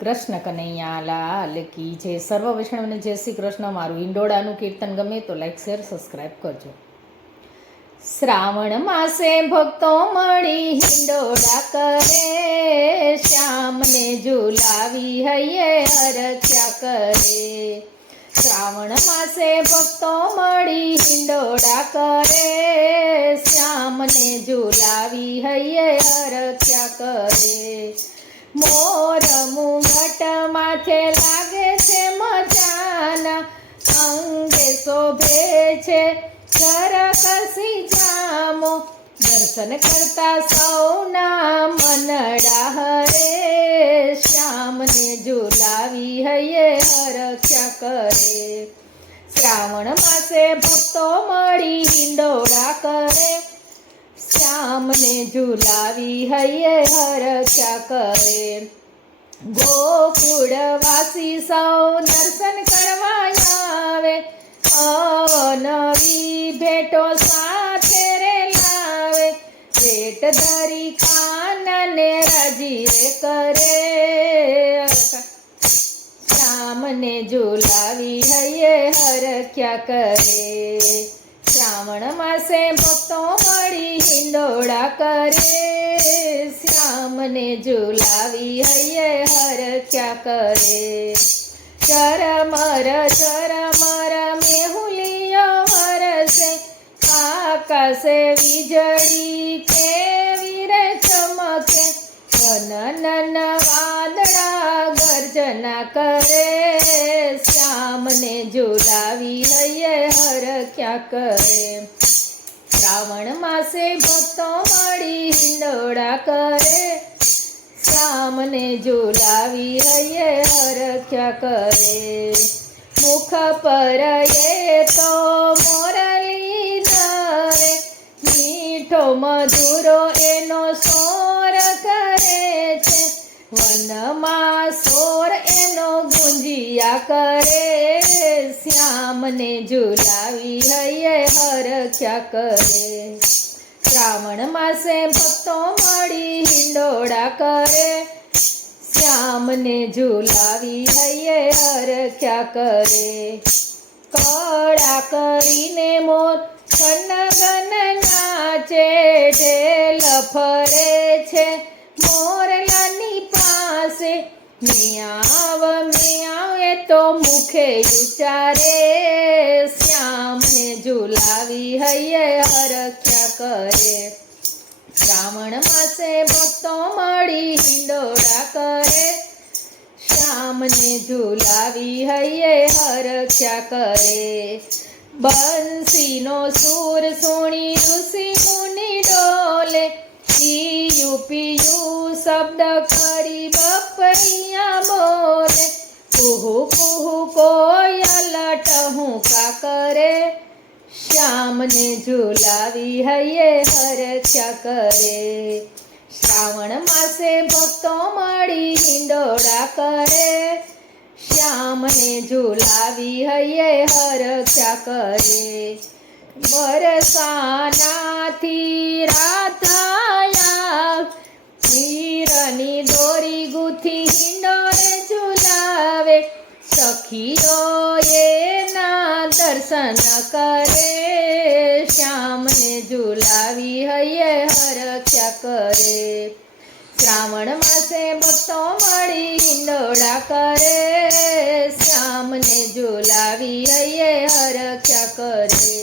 કૃષ્ણ કનૈયા લાલ કી જય. સર્વ વૈષ્ણવને જય શ્રી કૃષ્ણ. મારું ઈંડોળાનું કીર્તન ગમે તો લાઈક શેર સબસ્ક્રાઈબ કરજો. શ્રાવણ માસે ભક્તો મળી હિંડોળા કરે, શ્યામને ઝુલાવી હૈયે હરખ્યા કરે. શ્રાવણ માસે ભક્તો મળી હિંડોળા કરે, શ્યામને ઝુલાવી હૈયે હરખ્યા કરે. મોર મુંગટ માથે લાગે છે મજાના, અંગે શોભે છે કરકસી જામો. દર્શન કરતા સૌના મનડા હરે, શ્યામને ઝુલાવી હૈયે હરખ્યા કરે. શ્રાવણ માસે ભક્તો મળી હિંડોળા કરે, શ્યામને ઝુલાવી હૈયે હરખ્યા કરે. ગોકુળવાસી સૌ દર્શન કરવા આવે, અવનવી ભેટો સાથે રે લાવે. ભેટ ધરી કાનને રાજી રે કરે, શ્યામને ઝુલાવી હૈયે હરખ્યા કરે. શ્રાવણ માસે ભક્તો મળી હિંડોળા કરે, શ્યામને ઝુલાવી હૈયે હરખ્યા કરે. ચરમર મેહુલિયો વરસે, આકાશે વીજળી કેવી રે ચમકે. નન વાદળા ગર્જના કરે, શ્યામને ઝુલાવી હૈયે હરખ્યા કરે. શ્રાવણ માસે ભક્તો મળી હિંડોળા કરે, શ્યામને ઝુલાવી હૈયે હરખ્યા કરે. મુખ પર એ તો મોરલી ધરે, મીઠો મધુરો એનો સોર કરે છે. વનમાં સોર એનો ગુંજિયા કરે, શ્યામને ઝુલાવી હૈયે હરખ્યા કરે. શ્રાવણ માસે ભક્તો મળી હિંડોળા કરે, શ્યામને ઝુલાવી હૈયે હરખ્યા કરે. કળા કરીને મોર કનગન નાચે, ઢેલ ફરે છે મોરલાની પાસે. મિયાવ મિયાવ એ તો મુખે ઉચ્ચારે, શ્યામને ઝુલાવી હૈયે હરખ્યા કરે. શ્રાવણ માસે ભક્તો મળી હિંડોળા કરે, શ્યામને ઝુલાવી હૈયે હરખ્યા કરે. બંસીનો સૂર સુણી ઋષિ મુનિ ડોલે, ઈયુ પીયુ શબ્દ કરી બપૈયા બોલે. કુહુ કુહુ કોયલ ટહુકા કરે, શ્યામને ઝુલાવી હૈયે હરખ્યા કરે. શ્રાવણ માસે ભક્તો મળી હિંડોળા કરે, શ્યામને ઝુલાવી હૈયે હરખ્યા કરે. બરસાનાથી રાધાયા, હીરની દોરી ગુથી હિંડોળે ઝુલાવે. સખીઓ એના દર્શન કરે, શ્યામને ઝુલાવી હૈયે હરખ્યા કરે. શ્રાવણ માસે ભક્તો મળી હિંડોળા કરે, શ્યામને ઝુલાવી હૈયે હરખ્યા કરે.